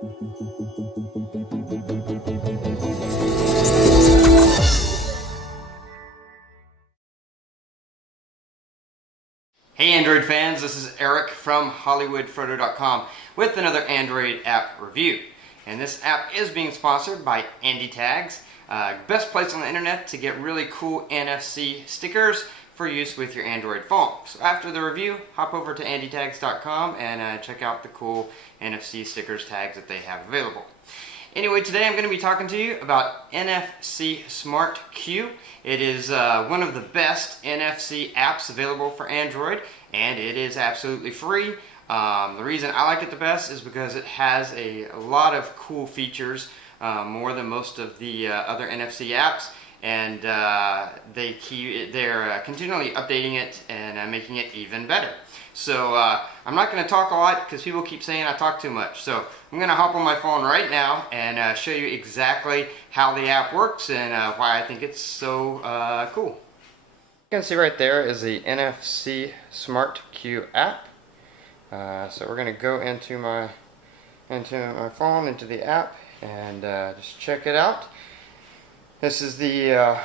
Hey Android fans, this is Eric from hollywoodfrodo.com with another Android app review. And this app is being sponsored by NFC Tags, best place on the internet to get really cool NFC stickers for use with your Android phone. So after the review, hop over to nfctags.com and check out the cool NFC stickers tags that they have available. Anyway, today I'm going to be talking to you about NFC Smart Q. It is one of the best NFC apps available for Android, and it is absolutely free. The reason I like it the best is because it has a lot of cool features, more than most of the other NFC apps, and they're continually updating it and making it even better. So I'm not going to talk a lot because people keep saying I talk too much. So I'm going to hop on my phone right now and show you exactly how the app works and why I think it's so cool. You can see right there is the NFC Smart Q App. So we're going to go into my phone, into the app, and just check it out. This is the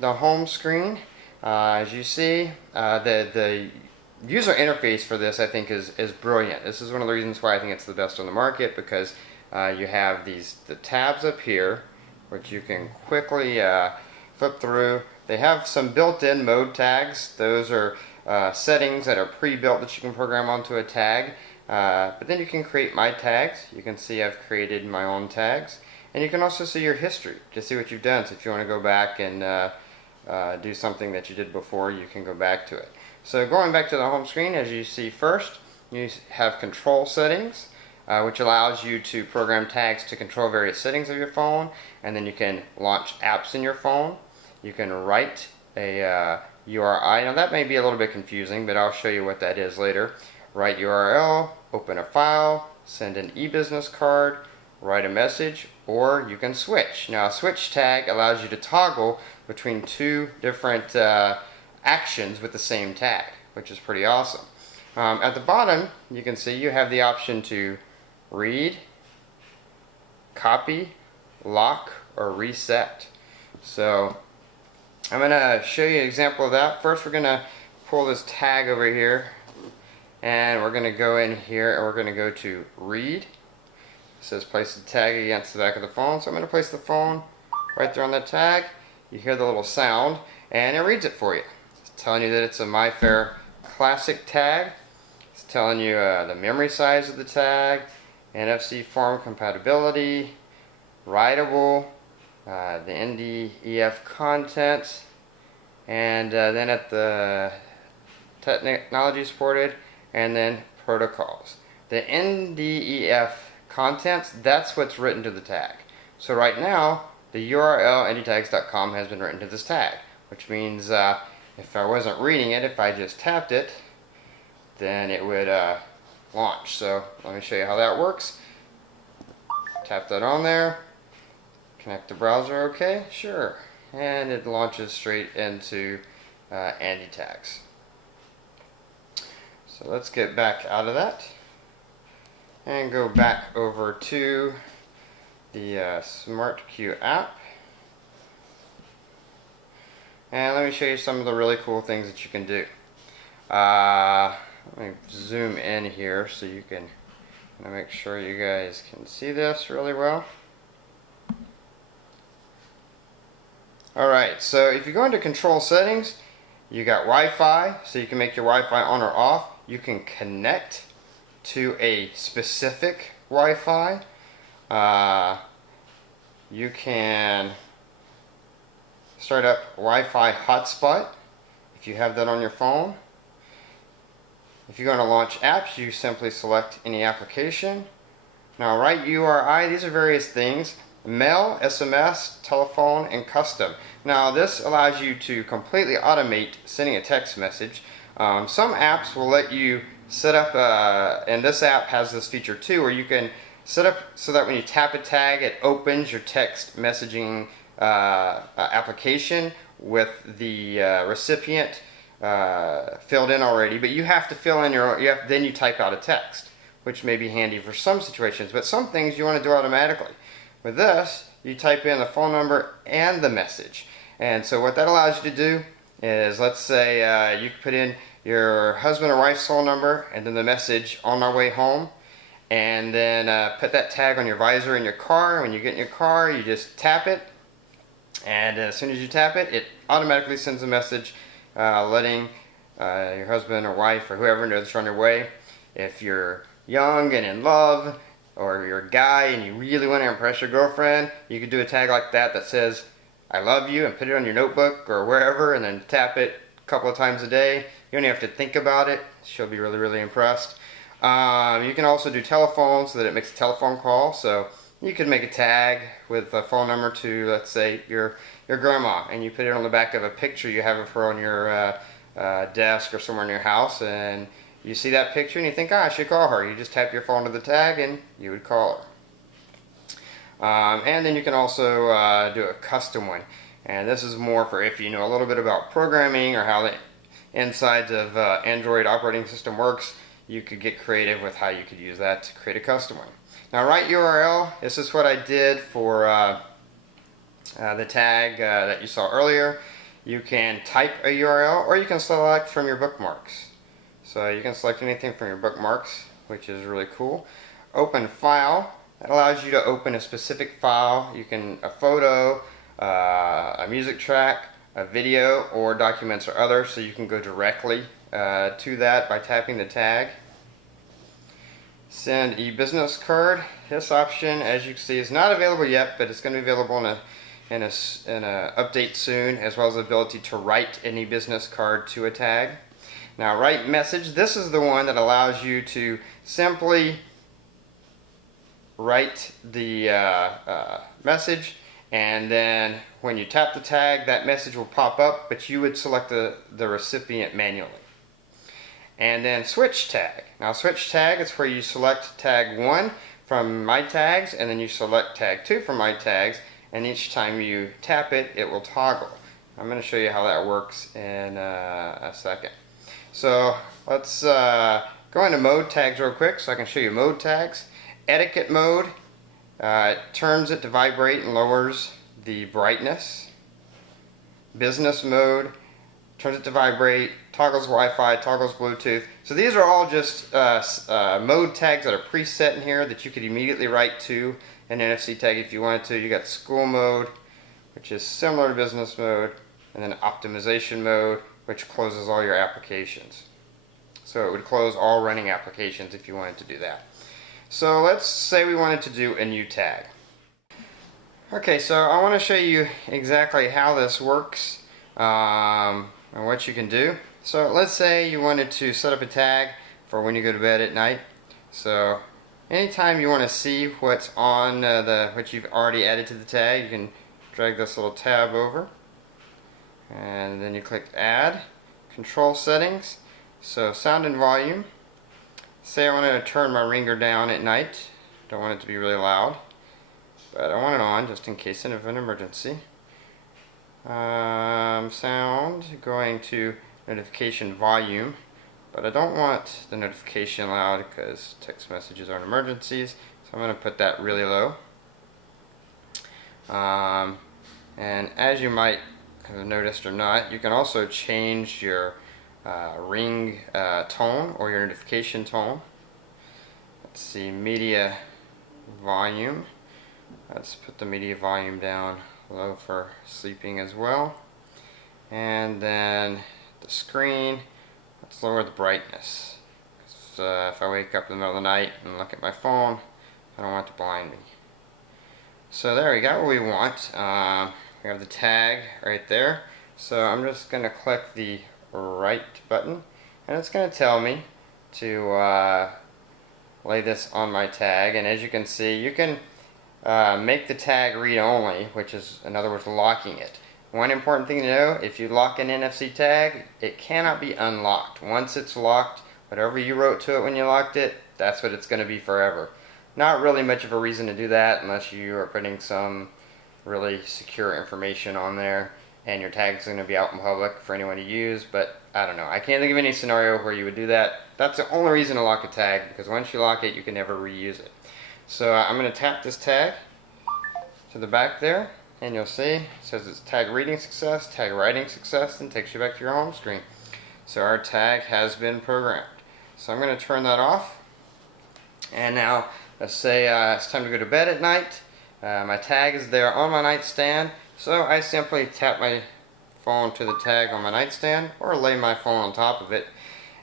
home screen. As you see, the user interface for this, I think, is brilliant. This is one of the reasons why I think it's the best on the market, because you have the tabs up here, which you can quickly flip through. They have some built-in mode tags. Those are settings that are pre-built that you can program onto a tag. But then you can create my tags. You can see I've created my own tags. And you can also see your history to see what you've done. So if you want to go back and do something that you did before, you can go back to it. So going back to the home screen, as you see first, you have control settings, which allows you to program tags to control various settings of your phone, and then you can launch apps in your phone. You can write a URI. Now that may be a little bit confusing, but I'll show you what that is later. Write URL, open a file, send an e-business card, write a message, or you can switch. Now a switch tag allows you to toggle between two different actions with the same tag, which is pretty awesome. At the bottom, you can see you have the option to read, copy, lock, or reset. So I'm going to show you an example of that. First, we're going to pull this tag over here, and we're going to go in here and we're going to go to read. It says place the tag against the back of the phone, so I'm going to place the phone right there on the tag. You hear the little sound, and it reads it for you. It's telling you that it's a MyFair Classic tag. It's telling you the memory size of the tag, NFC form compatibility, writable, the NDEF content, and then at the technology supported, and then protocols. The NDEF contents, that's what's written to the tag. So right now, the URL nfctags.com has been written to this tag, which means if I wasn't reading it, if I just tapped it, then it would launch. So let me show you how that works. Tap that on there, connect the browser, okay, sure, and it launches straight into NFC Tags. So let's get back out of that and go back over to the Smart Q app, and let me show you some of the really cool things that you can do. Let me zoom in here so you can make sure you guys can see this really well. Alright, so if you go into control settings, you got Wi-Fi, so you can make your Wi-Fi on or off. You can connect to a specific Wi-Fi. You can start up Wi-Fi hotspot if you have that on your phone. If you're going to launch apps, you simply select any application. Now write URI, these are various things. Mail, SMS, telephone, and custom. Now this allows you to completely automate sending a text message. Some apps will let you set up, and this app has this feature too, where you can set up so that when you tap a tag, it opens your text messaging application with the recipient filled in already, but you have to fill in then you type out a text, which may be handy for some situations, but some things you want to do automatically. With this, you type in the phone number and the message. And so what that allows you to do is, let's say you can put in your husband or wife's phone number and then the message, "On my way home," and then put that tag on your visor in your car. When you get in your car, you just tap it, and as soon as you tap it, it automatically sends a message letting your husband or wife or whoever know that you're on your way. If you're young and in love, or you're a guy and you really want to impress your girlfriend, you could do a tag like that that says, "I love you," and put it on your notebook or wherever, and then tap it a couple of times a day. You don't even have to think about it. She'll be really, really impressed. You can also do telephone so that it makes a telephone call. So you could make a tag with a phone number to, let's say, your grandma, and you put it on the back of a picture you have of her on your desk or somewhere in your house, and you see that picture and you think, I should call her. You just tap your phone to the tag and you would call her. And then you can also do a custom one. And this is more for if you know a little bit about programming or how the insides of Android operating system works. You could get creative with how you could use that to create a custom one. Now, right URL, this is what I did for the tag that you saw earlier. You can type a URL or you can select from your bookmarks. So you can select anything from your bookmarks, which is really cool. Open file, that allows you to open a specific file. You can, a photo, a music track, a video, or documents or other, so you can go directly to that by tapping the tag. Send e-business card. This option, as you can see, is not available yet, but it's going to be available in a update soon, as well as the ability to write an e-business card to a tag. Now, write message, this is the one that allows you to simply write the message, and then when you tap the tag, that message will pop up, but you would select the recipient manually. And then switch tag. Now, switch tag is where you select tag 1 from My Tags, and then you select tag 2 from My Tags, and each time you tap it, it will toggle. I'm going to show you how that works in a second. So let's go into mode tags real quick so I can show you mode tags. Etiquette mode, it turns it to vibrate and lowers the brightness. Business mode, turns it to vibrate, toggles Wi-Fi, toggles Bluetooth. So these are all just mode tags that are preset in here that you could immediately write to an NFC tag if you wanted to. You got school mode, which is similar to business mode, and then optimization mode, which closes all your applications. So it would close all running applications if you wanted to do that. So let's say we wanted to do a new tag. Okay, so I want to show you exactly how this works and what you can do. So let's say you wanted to set up a tag for when you go to bed at night. So anytime you want to see what's on what you've already added to the tag, you can drag this little tab over. And then you click Add, Control Settings, so sound and volume. Say I wanted to turn my ringer down at night. Don't want it to be really loud, but I want it on just in case of an emergency. Sound, going to notification volume, but I don't want the notification loud because text messages aren't emergencies, so I'm going to put that really low. And as you might have noticed or not, you can also change your ring tone or your notification tone. Let's see, media volume. Let's put the media volume down low for sleeping as well. And then the screen, let's lower the brightness. If I wake up in the middle of the night and look at my phone, I don't want it to blind me. So there we got what we want. We have the tag right there. So I'm just going to click the right button, and it's going to tell me to lay this on my tag. And as you can see, you can make the tag read only, which is, in other words, locking it. One important thing to know, if you lock an NFC tag, it cannot be unlocked. Once it's locked, whatever you wrote to it when you locked it, that's what it's going to be forever. Not really much of a reason to do that unless you are putting some really secure information on there and your tag is going to be out in public for anyone to use, but I don't know. I can't think of any scenario where you would do that. that's the only reason to lock a tag, because once you lock it, you can never reuse it. So I'm going to tap this tag to the back there, and you'll see it says it's tag reading success, tag writing success, and takes you back to your home screen. So our tag has been programmed. So I'm going to turn that off. And now let's say it's time to go to bed at night. My tag is there on my nightstand, so I simply tap my phone to the tag on my nightstand or lay my phone on top of it.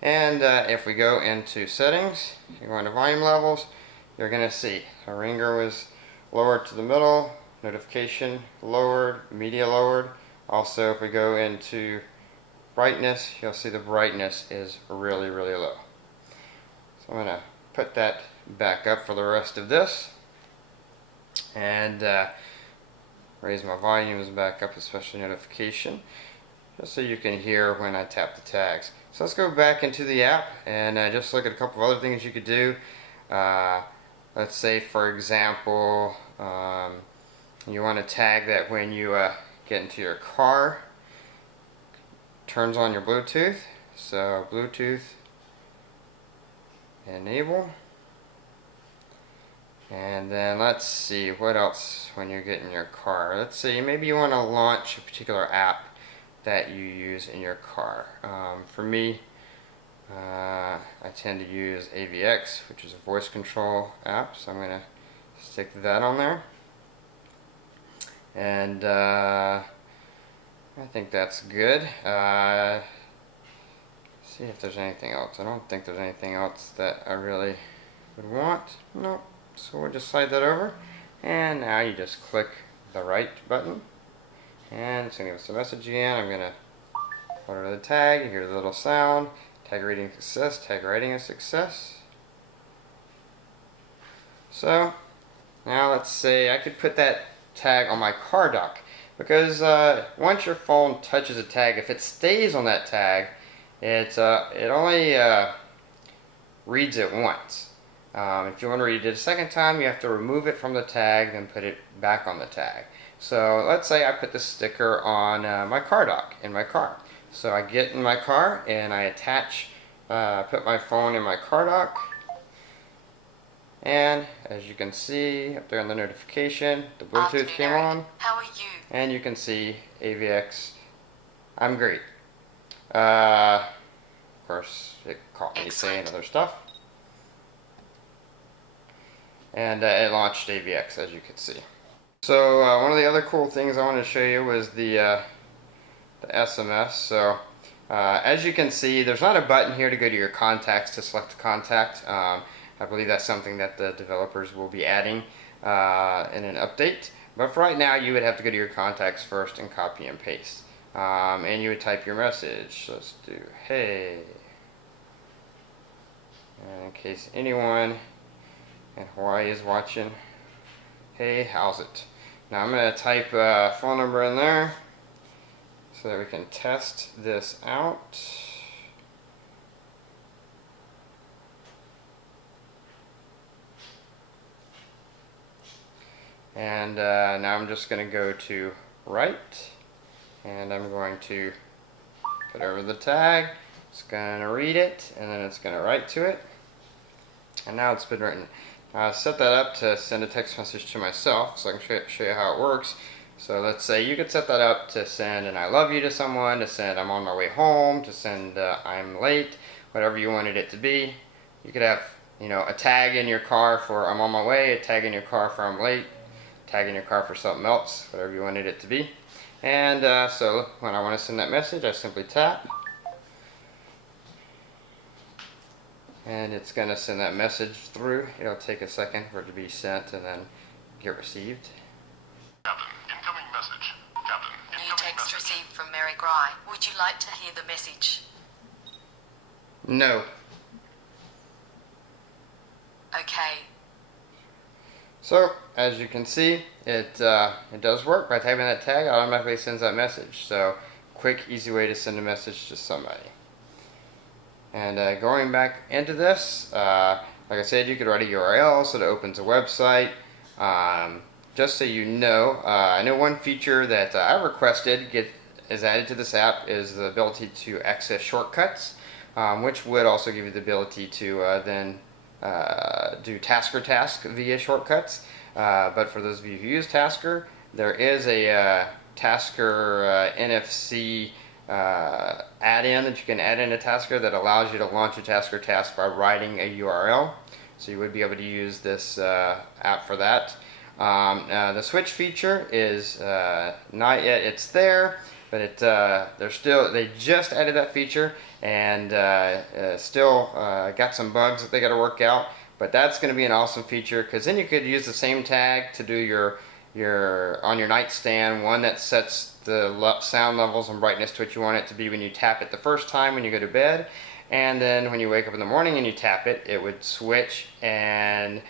And if we go into settings, you go into volume levels, you're going to see a ringer was lowered to the middle, notification lowered, media lowered. Also, if we go into brightness, you'll see the brightness is really, really low. So I'm going to put that back up for the rest of this, and raise my volumes back up, especially notification, just so you can hear when I tap the tags. So let's go back into the app and just look at a couple of other things you could do. Let's say, for example, you want to tag that when you get into your car, turns on your Bluetooth. So Bluetooth enable. And then let's see what else when you get in your car. Let's see, maybe you want to launch a particular app that you use in your car. For me, I tend to use AVX, which is a voice control app, so I'm going to stick that on there. And I think that's good. See if there's anything else. I don't think there's anything else that I really would want. Nope. So we'll just slide that over, and now you just click the right button, and it's going to give us a message again. I'm going to put it to the tag. You hear the little sound. Tag reading success, tag writing a success. So now let's say I could put that tag on my car dock, because once your phone touches a tag, if it stays on that tag, it only reads it once. If you want to read it a second time, you have to remove it from the tag, then put it back on the tag. So let's say I put the sticker on my car dock in my car. So I get in my car and I attach, put my phone in my car dock, and as you can see up there in the notification, the Bluetooth came on. How are you? And you can see AVX, I'm great. Of course, it caught me saying other stuff. And it launched AVX, as you can see. So one of the other cool things I wanted to show you was the SMS. So as you can see, there's not a button here to go to your contacts to select a contact. I believe that's something that the developers will be adding in an update. But for right now, you would have to go to your contacts first and copy and paste. And you would type your message. Let's do, hey. And in case anyone in Hawaii is watching, hey, how's it? Now I'm going to type a phone number in there so that we can test this out. And now I'm just going to go to write, and I'm going to put over the tag. It's going to read it, and then it's going to write to it. And now it's been written. Set that up to send a text message to myself, so I can show you how it works. So let's say you could set that up to send an I love you to someone, to send I'm on my way home, to send I'm late, whatever you wanted it to be. You could have, you know, a tag in your car for I'm on my way, a tag in your car for I'm late, tag in your car for something else, whatever you wanted it to be. And so when I want to send that message, I simply tap, and it's going to send that message through. It'll take a second for it to be sent and then get received. Captain, incoming message. Captain, incoming new text message received from Mary Gry. Would you like to hear the message? No. Okay. So as you can see, it does work. By typing that tag, it automatically sends that message. So quick, easy way to send a message to somebody. And going back into this, like I said, you could write a URL so it opens a website. Just so you know, I know one feature that I requested is added to this app is the ability to access shortcuts. which would also give you the ability to then do Tasker Task via shortcuts. But for those of you who use Tasker, there is a Tasker NFC add-in that you can add into Tasker that allows you to launch a Tasker task by writing a URL. So you would be able to use this app for that. The switch feature is not yet. It's there, but they just added that feature, and still got some bugs that they got to work out. But that's going to be an awesome feature, because then you could use the same tag to do your on your nightstand, one that sets the sound levels and brightness to what you want it to be when you tap it the first time when you go to bed, and then when you wake up in the morning and you tap it, it would switch and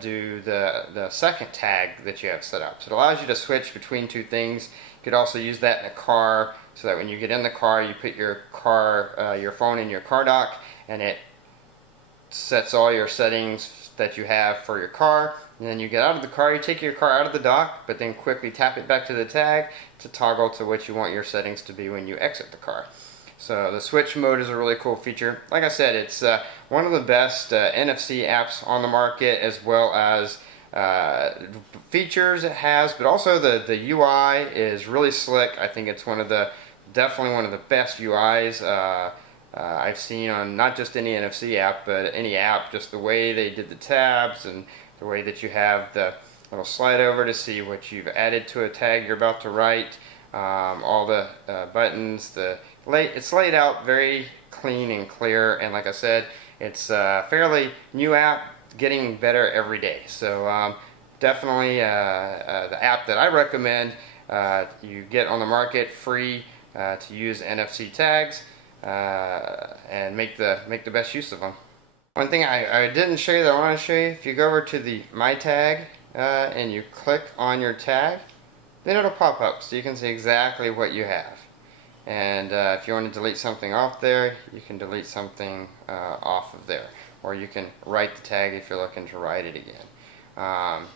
do the second tag that you have set up. So it allows you to switch between two things. You could also use that in a car, so that when you get in the car, you put your phone in your car dock, and it sets all your settings that you have for your car. And then you get out of the car, you take your car out of the dock, but then quickly tap it back to the tag to toggle to what you want your settings to be when you exit the car. So the switch mode is a really cool feature. Like I said, it's one of the best NFC apps on the market, as well as features it has, but also the UI is really slick. I think it's definitely one of the best UIs I've seen on not just any NFC app, but any app. Just the way they did the tabs, and the way that you have the little slide over to see what you've added to a tag you're about to write, all the buttons, it's laid out very clean and clear, and like I said, it's a fairly new app, getting better every day. So definitely the app that I recommend you get on the market free to use NFC tags and make the best use of them. One thing I didn't show you that I want to show you, if you go over to the My Tag and you click on your tag, then it'll pop up so you can see exactly what you have. And if you want to delete something off there, you can delete something off of there. Or you can write the tag if you're looking to write it again.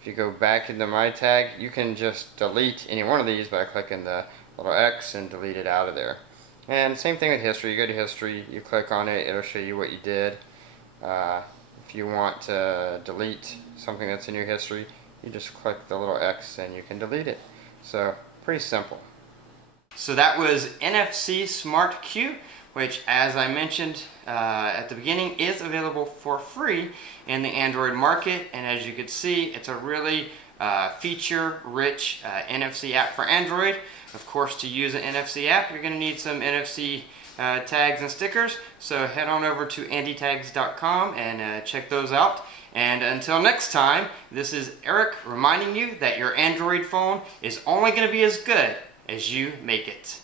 If you go back into My Tag, you can just delete any one of these by clicking the little X and delete it out of there. And same thing with history. You go to history, you click on it, it'll show you what you did. If you want to delete something that's in your history, you just click the little X and you can delete it. So pretty simple. So that was NFC Smart Q, which, as I mentioned at the beginning, is available for free in the Android market. And as you can see, it's a really feature-rich NFC app for Android. Of course, to use an NFC app, you're going to need some NFC tags and stickers. So head on over to andytags.com and check those out. And until next time, this is Eric reminding you that your Android phone is only going to be as good as you make it.